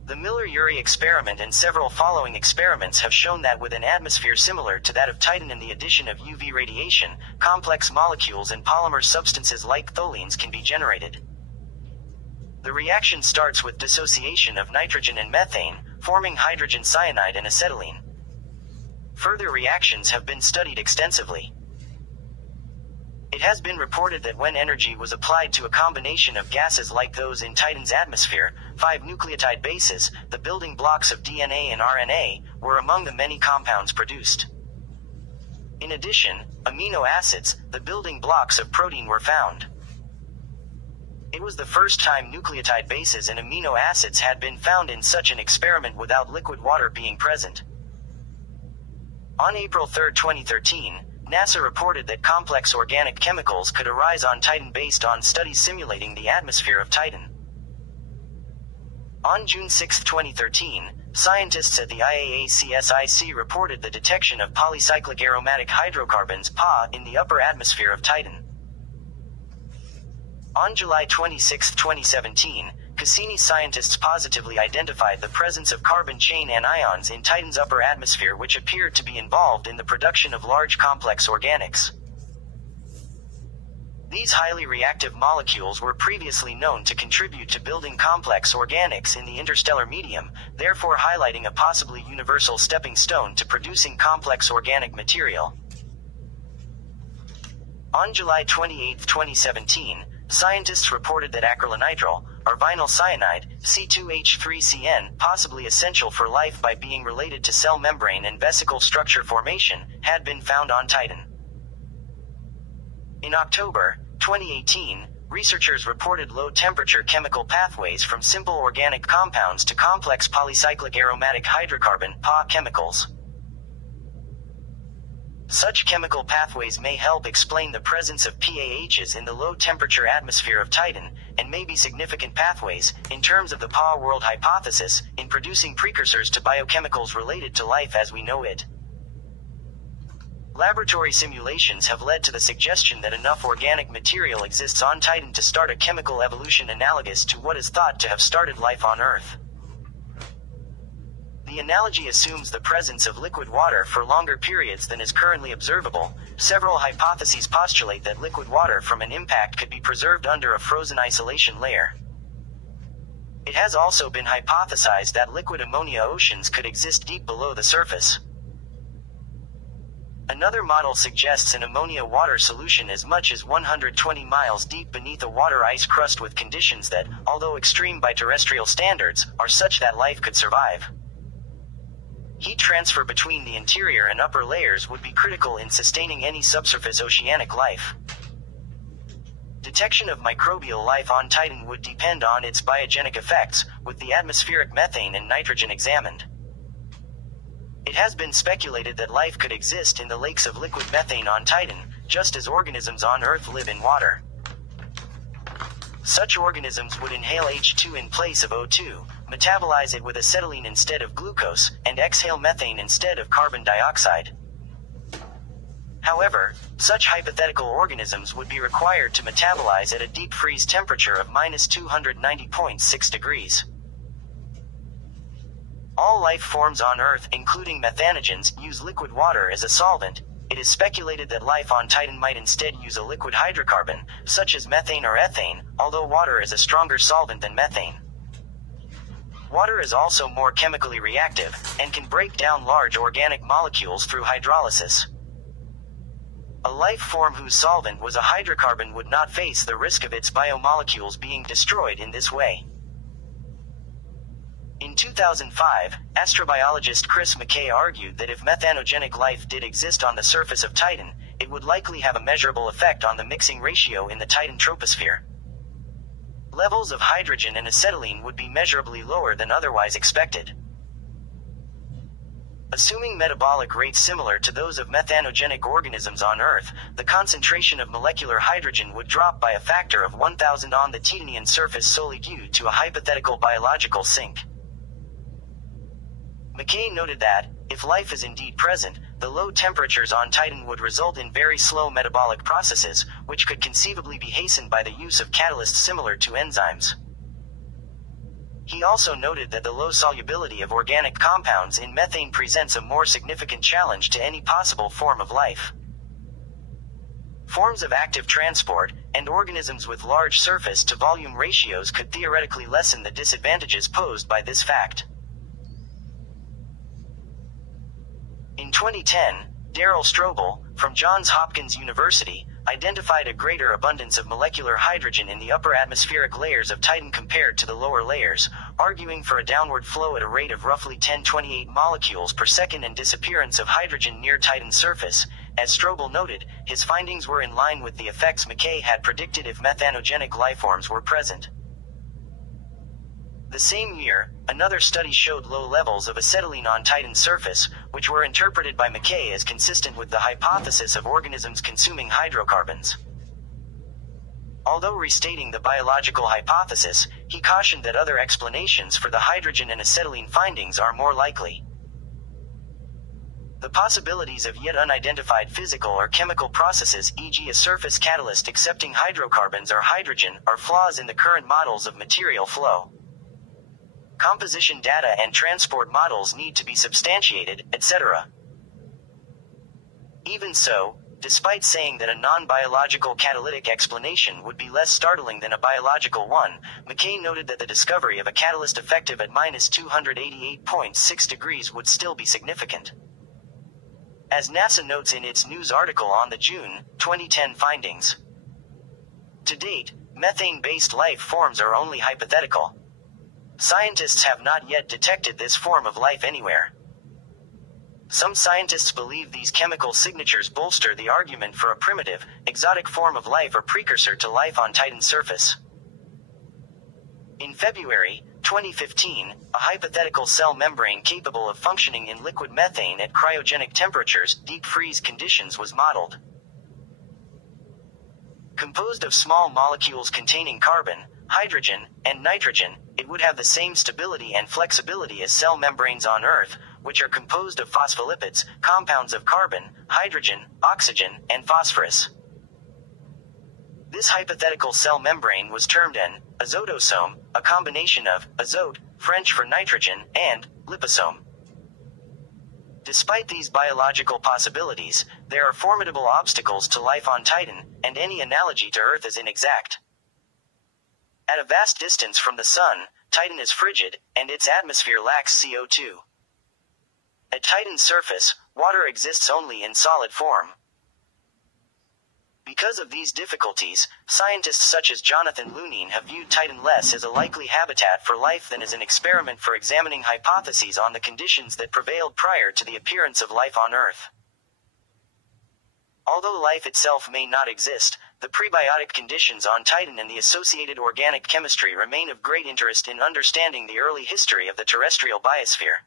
The Miller-Urey experiment and several following experiments have shown that with an atmosphere similar to that of Titan and the addition of UV radiation, complex molecules and polymer substances like tholins can be generated. The reaction starts with dissociation of nitrogen and methane, forming hydrogen cyanide and acetylene. Further reactions have been studied extensively. It has been reported that when energy was applied to a combination of gases like those in Titan's atmosphere, 5 nucleotide bases, the building blocks of DNA and RNA, were among the many compounds produced. In addition, amino acids, the building blocks of protein, were found. It was the first time nucleotide bases and amino acids had been found in such an experiment without liquid water being present. On April 3, 2013, NASA reported that complex organic chemicals could arise on Titan based on studies simulating the atmosphere of Titan. On June 6, 2013, scientists at the IAACSIC reported the detection of polycyclic aromatic hydrocarbons (PAH) in the upper atmosphere of Titan. On July 26, 2017, Cassini scientists positively identified the presence of carbon chain anions in Titan's upper atmosphere which appeared to be involved in the production of large complex organics. These highly reactive molecules were previously known to contribute to building complex organics in the interstellar medium, therefore highlighting a possibly universal stepping stone to producing complex organic material. On July 28, 2017, scientists reported that acrylonitrile, or vinyl cyanide, C2H3CN, possibly essential for life by being related to cell membrane and vesicle structure formation, had been found on Titan. In October 2018, researchers reported low-temperature chemical pathways from simple organic compounds to complex polycyclic aromatic hydrocarbon (PAH) chemicals. Such chemical pathways may help explain the presence of PAHs in the low-temperature atmosphere of Titan, and may be significant pathways, in terms of the PAH world hypothesis, in producing precursors to biochemicals related to life as we know it. Laboratory simulations have led to the suggestion that enough organic material exists on Titan to start a chemical evolution analogous to what is thought to have started life on Earth. The analogy assumes the presence of liquid water for longer periods than is currently observable. Several hypotheses postulate that liquid water from an impact could be preserved under a frozen isolation layer. It has also been hypothesized that liquid ammonia oceans could exist deep below the surface. Another model suggests an ammonia-water solution as much as 120 miles deep beneath a water ice crust with conditions that, although extreme by terrestrial standards, are such that life could survive. Heat transfer between the interior and upper layers would be critical in sustaining any subsurface oceanic life. Detection of microbial life on Titan would depend on its biogenic effects, with the atmospheric methane and nitrogen examined. It has been speculated that life could exist in the lakes of liquid methane on Titan, just as organisms on Earth live in water. Such organisms would inhale H2 in place of O2, metabolize it with acetylene instead of glucose, and exhale methane instead of carbon dioxide. However, such hypothetical organisms would be required to metabolize at a deep freeze temperature of -290.6 degrees. All life forms on Earth, including methanogens, use liquid water as a solvent. It is speculated that life on Titan might instead use a liquid hydrocarbon, such as methane or ethane, although water is a stronger solvent than methane. Water is also more chemically reactive, and can break down large organic molecules through hydrolysis. A life form whose solvent was a hydrocarbon would not face the risk of its biomolecules being destroyed in this way. In 2005, astrobiologist Chris McKay argued that if methanogenic life did exist on the surface of Titan, it would likely have a measurable effect on the mixing ratio in the Titan troposphere. Levels of hydrogen and acetylene would be measurably lower than otherwise expected. Assuming metabolic rates similar to those of methanogenic organisms on Earth, the concentration of molecular hydrogen would drop by a factor of 1,000 on the Titanian surface solely due to a hypothetical biological sink. McKay noted that, if life is indeed present, the low temperatures on Titan would result in very slow metabolic processes, which could conceivably be hastened by the use of catalysts similar to enzymes. He also noted that the low solubility of organic compounds in methane presents a more significant challenge to any possible form of life. Forms of active transport, and organisms with large surface-to-volume ratios could theoretically lessen the disadvantages posed by this fact. In 2010, Daryl Strobel, from Johns Hopkins University, identified a greater abundance of molecular hydrogen in the upper atmospheric layers of Titan compared to the lower layers, arguing for a downward flow at a rate of roughly 1028 molecules per second and disappearance of hydrogen near Titan's surface. As Strobel noted, his findings were in line with the effects McKay had predicted if methanogenic lifeforms were present. The same year, another study showed low levels of acetylene on Titan's surface, which were interpreted by McKay as consistent with the hypothesis of organisms consuming hydrocarbons. Although restating the biological hypothesis, he cautioned that other explanations for the hydrogen and acetylene findings are more likely. The possibilities of yet unidentified physical or chemical processes, e.g. a surface catalyst accepting hydrocarbons or hydrogen, are flaws in the current models of material flow. Composition data and transport models need to be substantiated, etc. Even so, despite saying that a non-biological catalytic explanation would be less startling than a biological one, McKay noted that the discovery of a catalyst effective at -288.6 degrees would still be significant. As NASA notes in its news article on the June 2010 findings, to date, methane-based life forms are only hypothetical. Scientists have not yet detected this form of life anywhere. Some scientists believe these chemical signatures bolster the argument for a primitive, exotic form of life or precursor to life on Titan's surface. In February 2015, a hypothetical cell membrane capable of functioning in liquid methane at cryogenic temperatures, deep freeze conditions, was modeled. Composed of small molecules containing carbon, hydrogen, and nitrogen, it would have the same stability and flexibility as cell membranes on Earth, which are composed of phospholipids, compounds of carbon, hydrogen, oxygen, and phosphorus. This hypothetical cell membrane was termed an azotosome, a combination of azote, French for nitrogen, and liposome. Despite these biological possibilities, there are formidable obstacles to life on Titan, and any analogy to Earth is inexact. At a vast distance from the Sun, Titan is frigid, and its atmosphere lacks CO2. At Titan's surface, water exists only in solid form. Because of these difficulties, scientists such as Jonathan Lunine have viewed Titan less as a likely habitat for life than as an experiment for examining hypotheses on the conditions that prevailed prior to the appearance of life on Earth. Although life itself may not exist, the prebiotic conditions on Titan and the associated organic chemistry remain of great interest in understanding the early history of the terrestrial biosphere.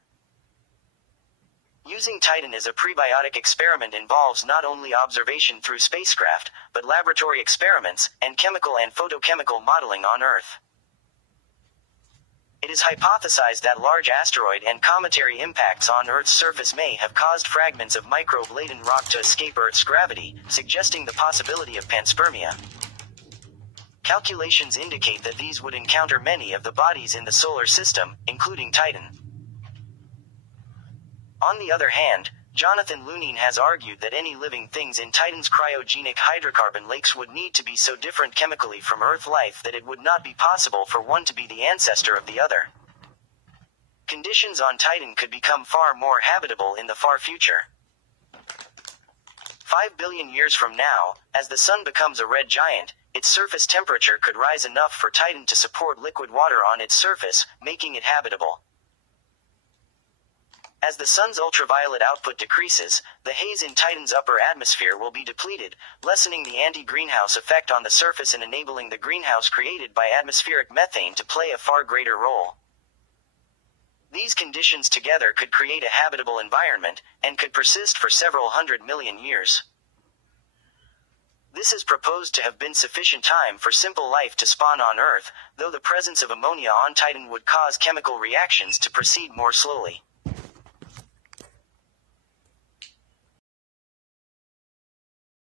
Using Titan as a prebiotic experiment involves not only observation through spacecraft, but laboratory experiments, and chemical and photochemical modeling on Earth. It is hypothesized that large asteroid and cometary impacts on Earth's surface may have caused fragments of microbe-laden rock to escape Earth's gravity, suggesting the possibility of panspermia. Calculations indicate that these would encounter many of the bodies in the solar system, including Titan. On the other hand, Jonathan Lunine has argued that any living things in Titan's cryogenic hydrocarbon lakes would need to be so different chemically from Earth life that it would not be possible for one to be the ancestor of the other. Conditions on Titan could become far more habitable in the far future. 5 billion years from now, as the Sun becomes a red giant, its surface temperature could rise enough for Titan to support liquid water on its surface, making it habitable. As the Sun's ultraviolet output decreases, the haze in Titan's upper atmosphere will be depleted, lessening the anti-greenhouse effect on the surface and enabling the greenhouse created by atmospheric methane to play a far greater role. These conditions together could create a habitable environment, and could persist for several 100 million years. This is proposed to have been sufficient time for simple life to spawn on Earth, though the presence of ammonia on Titan would cause chemical reactions to proceed more slowly.